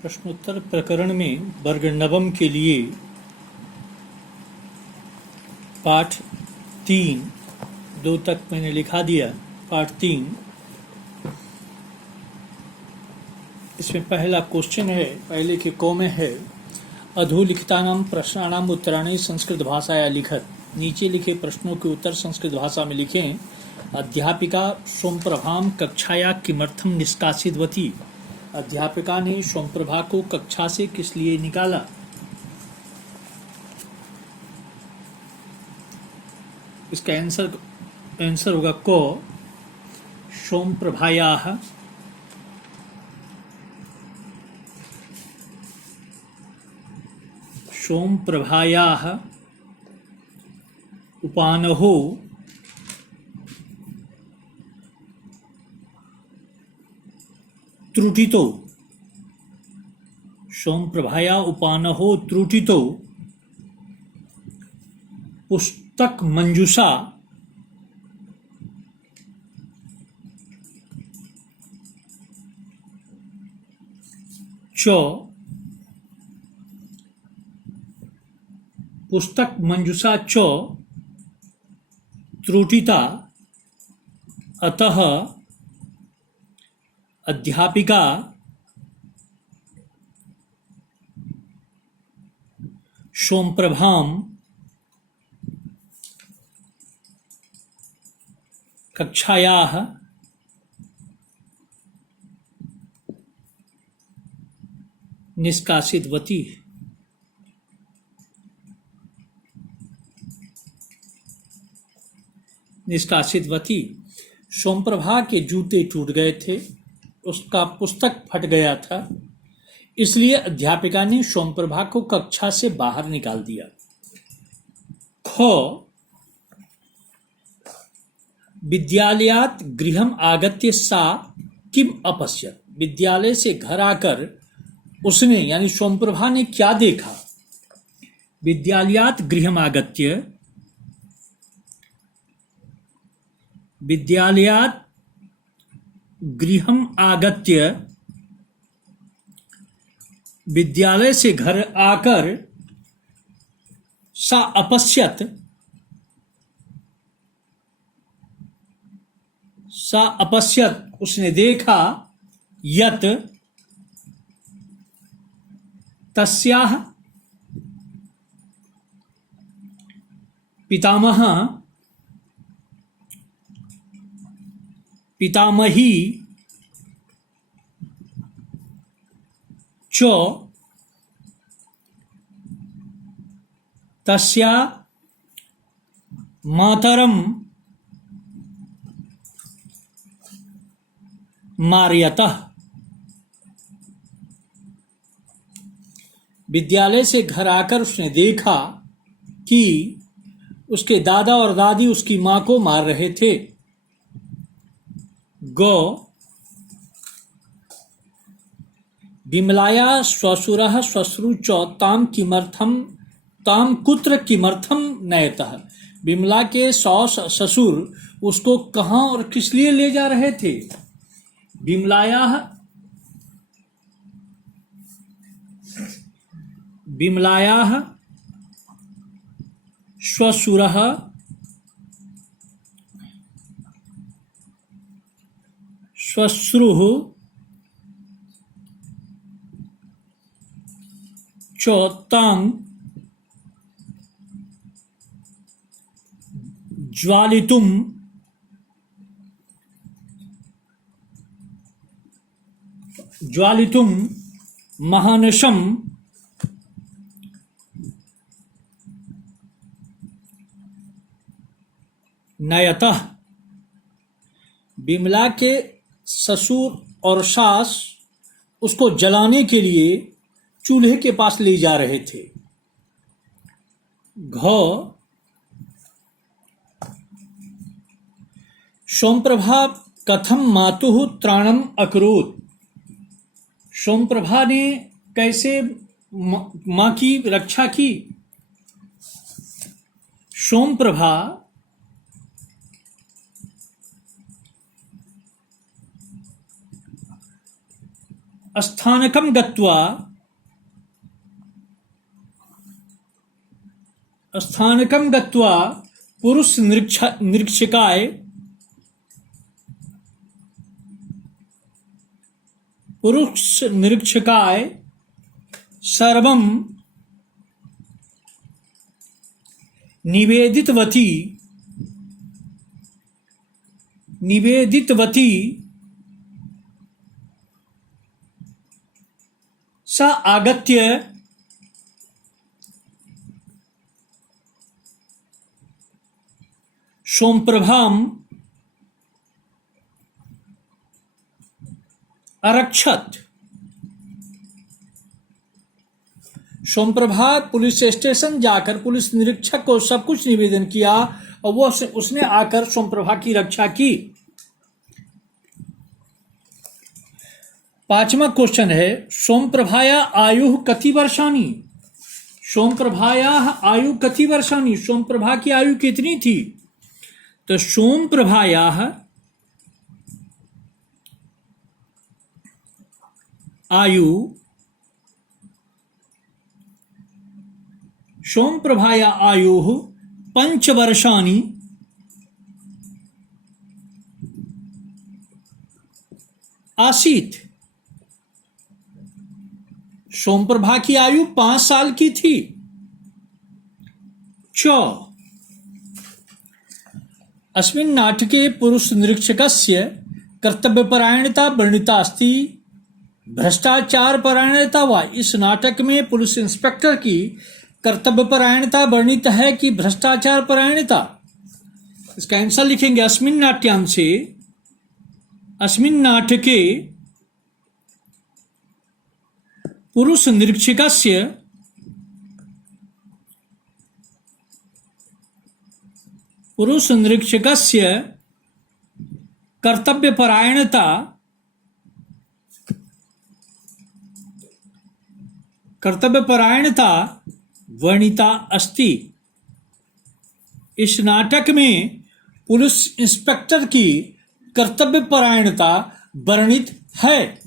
प्रश्नोत्तर प्रकरण में वर्ग नवम के लिए पाठ 3 2 तक मैंने लिखा दिया। पाठ 3 इसमें पहला क्वेश्चन है, पहले के को में है अधोलिखितानां प्रश्नानां उत्तराणि संस्कृत भाषाया लिखत। नीचे लिखे प्रश्नों के उत्तर संस्कृत भाषा में लिखें। अध्यापिका सोमप्रभां कक्षाया किमर्थम निष्कासितवती। अध्यापिका ने सोमप्रभा को कक्षा से किस लिए निकाला। इसका आंसर होगा को सोमप्रभायाः उपानहो त्रुटितो। सोमप्रभाया उपानहो त्रुटितो पुस्तक मंजुषा च पुस्तक मंजुषा च त्रुटिता। अतः अध्यापिका सोमप्रभां कक्षायाः निष्कासितवती। सोमप्रभा के जूते टूट गए थे, उसका पुस्तक फट गया था, इसलिए अध्यापिका ने सोमप्रभा को कक्षा से बाहर निकाल दिया। ख विद्यालयात् गृहम् आगत्य सा किम अपश्यत्। विद्यालय से घर आकर उसने यानी सोमप्रभा ने क्या देखा। विद्यालयात् गृहम् आगत्य, विद्यालयात् गृहम् आगत्य, विद्यालय से घर आकर सा अपश्यत उसने देखा। यत तस्याः पितामही च तस्या मातरं मारयतः। विद्यालय से घर आकर उसने देखा कि उसके दादा और दादी उसकी मां को मार रहे थे। गो विमलाया श्वशुरः श्वश्रु च ताम कुत्र किमर्थम नयतः। विमला के सौस ससुर उसको कहां और किस लिए ले जा रहे थे। विमलायाः श्वशुरः श्वश्रुः च तां ज्वालितुं महानशं नयतः। विमला के ससुर और सास उसको जलाने के लिए चूल्हे के पास ले जा रहे थे। घ सोमप्रभा कथम मातुः त्राणम अकरोत्। सोमप्रभा ने कैसे मां की रक्षा की। सोमप्रभा स्थानकं गत्वा पुरुष निरीक्षकाय सर्वं निवेदितवती सा आगत्य सोमप्रभाम् अरक्षत। सोमप्रभा पुलिस स्टेशन जाकर पुलिस निरीक्षक को सब कुछ निवेदन किया और वो उसने आकर सोमप्रभा की रक्षा की। 5वां क्वेश्चन है सोमप्रभाया आयु कति वर्षाणि। सोमप्रभाया आयु कति वर्षाणि, सोमप्रभा की आयु कितनी थी? तो सोमप्रभाया आयु 5 वर्षाणि आसीत। सोमप्रभा की आयु 5 साल की थी। अस्मिन् नाटके पुरुष निरीक्षकस्य कर्तव्यपरायणता वर्णिता अस्ति भ्रष्टाचार परायणता वा। इस नाटक में पुलिस इंस्पेक्टर की कर्तव्यपरायणता वर्णित है कि भ्रष्टाचार परायणता। इसका आंसर लिखेंगे अस्मिन् नाट्यांशे, अस्मिन् नाटके पुरुष निरीक्षकस्य कर्तव्यपरायणता वर्णिता अस्ति। इस नाटक में पुलिस इंस्पेक्टर की कर्तव्यपरायणता वर्णित है।